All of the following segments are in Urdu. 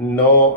9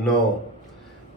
9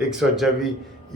124।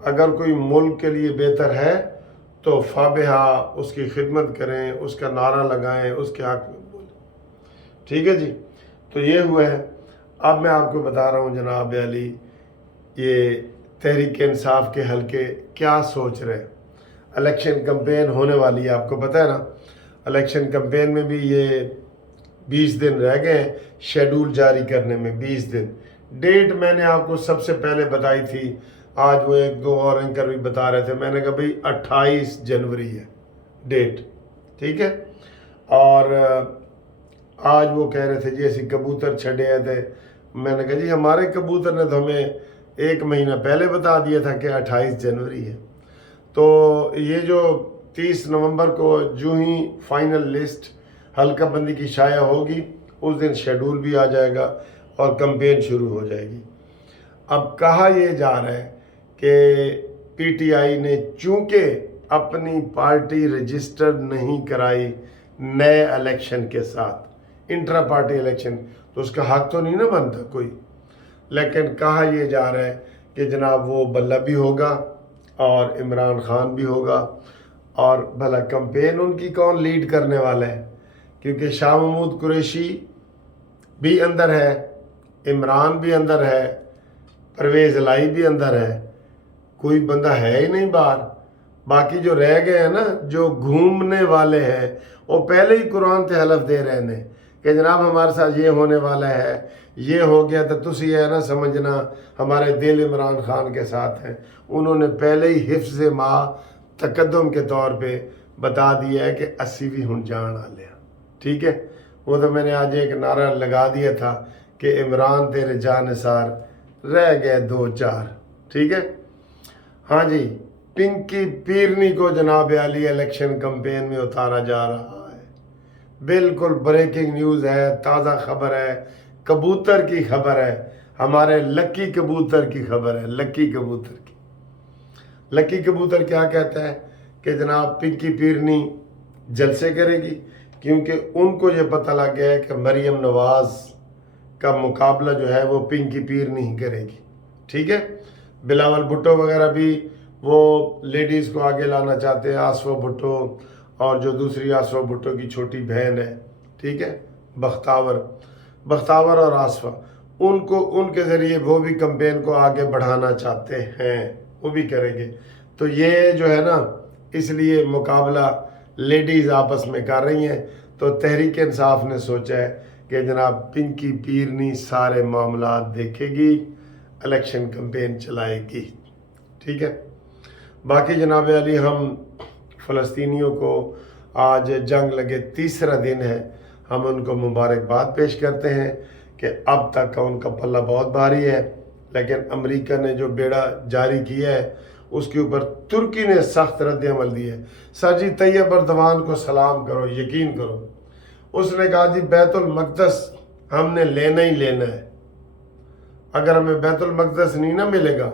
اگر کوئی ملک کے لیے بہتر ہے تو فابہا اس کی خدمت کریں، اس کا نعرہ لگائیں، اس کے حق میں بولیں۔ ٹھیک ہے جی، تو یہ ہوا ہے۔ اب میں آپ کو بتا رہا ہوں جناب علی، یہ تحریک انصاف کے حلقے کیا سوچ رہے ہیں۔ الیکشن کمپین ہونے والی ہے، آپ کو پتہ ہے نا، الیکشن کمپین میں بھی یہ 20 دن رہ گئے ہیں شیڈول جاری کرنے میں، 20 دن۔ ڈیٹ میں نے آپ کو سب سے پہلے بتائی تھی، آج وہ ایک دو اور اینکر بھی بتا رہے تھے، میں نے کہا بھئی 28 جنوری ہے ڈیٹ، ٹھیک ہے۔ اور آج وہ کہہ رہے تھے جی ایسی کبوتر چھڑے تھے، میں نے کہا جی ہمارے کبوتر نے تو ہمیں 1 مہینہ پہلے بتا دیا تھا کہ 28 جنوری ہے۔ تو یہ جو 30 نومبر کو جو ہی فائنل لسٹ حلقہ بندی کی شائع ہوگی، اس دن شیڈول بھی آ جائے گا اور کمپین شروع ہو جائے گی۔ اب کہا یہ جا رہا ہے کہ پی ٹی آئی نے چونکہ اپنی پارٹی رجسٹر نہیں کرائی نئے الیکشن کے ساتھ، انٹرا پارٹی الیکشن، تو اس کا حق تو نہیں نہ بنتا کوئی، لیکن کہا یہ جا رہا ہے کہ جناب وہ بلہ بھی ہوگا اور عمران خان بھی ہوگا، اور بھلا کمپین ان کی کون لیڈ کرنے والا ہے، کیونکہ شاہ محمود قریشی بھی اندر ہے، عمران بھی اندر ہے، پرویز الہی بھی اندر ہے، کوئی بندہ ہے ہی نہیں باہر۔ باقی جو رہ گئے ہیں نا، جو گھومنے والے ہیں، وہ پہلے ہی قرآن تے حلف دے رہے ہیں کہ جناب ہمارے ساتھ یہ ہونے والا ہے، یہ ہو گیا، تو تسی ہے نا سمجھنا ہمارے دل عمران خان کے ساتھ ہیں۔ انہوں نے پہلے ہی حفظ ماں تقدم کے طور پہ بتا دیا ہے کہ 80 ہن جان آ لیا، ٹھیک ہے۔ وہ تو میں نے آج ایک نعرہ لگا دیا تھا کہ عمران تیرے جانثار رہ گئے 2-4، ٹھیک ہے۔ ہاں جی، پنکی پیرنی کو جناب علی الیکشن کمپین میں اتارا جا رہا ہے، بالکل بریکنگ نیوز ہے، تازہ خبر ہے، کبوتر کی خبر ہے، ہمارے لکی کبوتر کی خبر ہے، لکی کبوتر کی۔ لکی کبوتر کیا کہتا ہے کہ جناب پنکی پیرنی جلسے کرے گی، کیونکہ ان کو یہ پتہ لگ گیا ہے کہ مریم نواز کا مقابلہ جو ہے وہ پنکی پیرنی ہی کرے گی، ٹھیک ہے۔ بلاول بھٹو وغیرہ بھی وہ لیڈیز کو آگے لانا چاہتے ہیں، آصفہ بھٹو اور جو دوسری آصفہ بھٹو کی چھوٹی بہن ہے، ٹھیک ہے، بختاور اور آصفہ، ان کے ذریعے وہ بھی کمپین کو آگے بڑھانا چاہتے ہیں، وہ بھی کریں گے۔ تو یہ جو ہے نا، اس لیے مقابلہ لیڈیز آپس میں کر رہی ہیں، تو تحریک انصاف نے سوچا ہے کہ جناب پنکی پیرنی سارے معاملات دیکھے گی، الیکشن کمپین چلائے گی، ٹھیک ہے۔ باقی جناب علی، ہم فلسطینیوں کو آج جنگ لگے 3را دن ہے، ہم ان کو مبارکباد پیش کرتے ہیں کہ اب تک کا ان کا پلہ بہت بھاری ہے، لیکن امریکہ نے جو بیڑا جاری کیا ہے اس کے اوپر ترکی نے سخت رد عمل دی ہے۔ سر جی طیب اردوان کو سلام کرو، یقین کرو، اس نے کہا جی بیت المقدس ہم نے لینا ہی لینا ہے، اگر ہمیں بیت المقدس نہیں نہ ملے گا،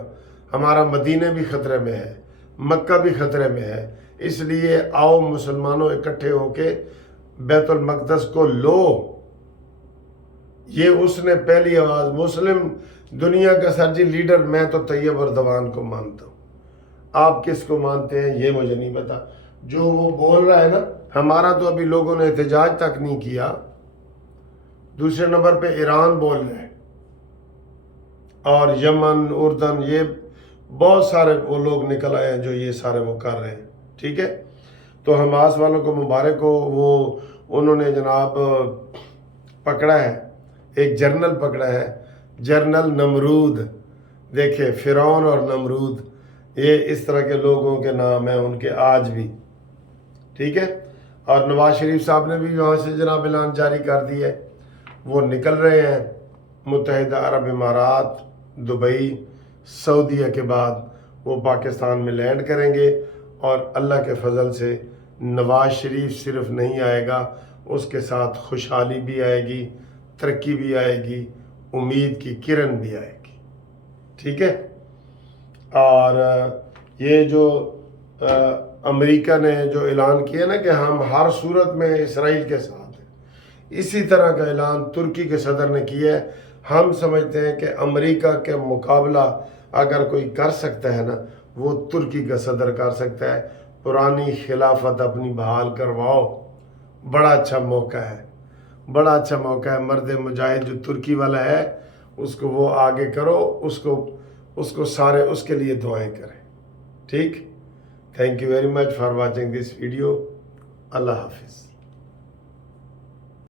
ہمارا مدینہ بھی خطرے میں ہے، مکہ بھی خطرے میں ہے، اس لیے آؤ مسلمانوں اکٹھے ہو کے بیت المقدس کو لو۔ یہ اس نے پہلی آواز، مسلم دنیا کا سر جی لیڈر میں تو طیب اردوان کو مانتا ہوں، آپ کس کو مانتے ہیں یہ مجھے نہیں پتا۔ جو وہ بول رہا ہے نا، ہمارا تو ابھی لوگوں نے احتجاج تک نہیں کیا، دوسرے نمبر پہ ایران بول رہے ہیں، اور یمن، اردن، یہ بہت سارے وہ لوگ نکل آئے ہیں جو یہ سارے وہ کر رہے ہیں، ٹھیک ہے۔ تو حماس والوں کو مبارک ہو، وہ انہوں نے جناب پکڑا ہے، ایک جرنل پکڑا ہے، جرنل نمرود، دیکھیں فرعون اور نمرود، یہ اس طرح کے لوگوں کے نام ہیں ان کے آج بھی، ٹھیک ہے۔ اور نواز شریف صاحب نے بھی وہاں سے جناب اعلان جاری کر دیا ہے، وہ نکل رہے ہیں، متحدہ عرب امارات، دبئی، سعودیہ کے بعد وہ پاکستان میں لینڈ کریں گے، اور اللہ کے فضل سے نواز شریف صرف نہیں آئے گا، اس کے ساتھ خوشحالی بھی آئے گی، ترقی بھی آئے گی، امید کی کرن بھی آئے گی، ٹھیک ہے۔ اور یہ جو امریکہ نے جو اعلان کیا نا کہ ہم ہر صورت میں اسرائیل کے ساتھ ہیں، اسی طرح کا اعلان ترکی کے صدر نے کیا ہے۔ ہم سمجھتے ہیں کہ امریکہ کے مقابلہ اگر کوئی کر سکتا ہے نا، وہ ترکی کا صدر کر سکتا ہے. پرانی خلافت اپنی بحال کرواؤ. بڑا اچھا موقع ہے, بڑا اچھا موقع ہے. مرد مجاہد جو ترکی والا ہے اس کو وہ آگے کرو, اس کو سارے اس کے لیے دعائیں کریں. ٹھیک. Thank you very much for watching this video. اللہ حافظ.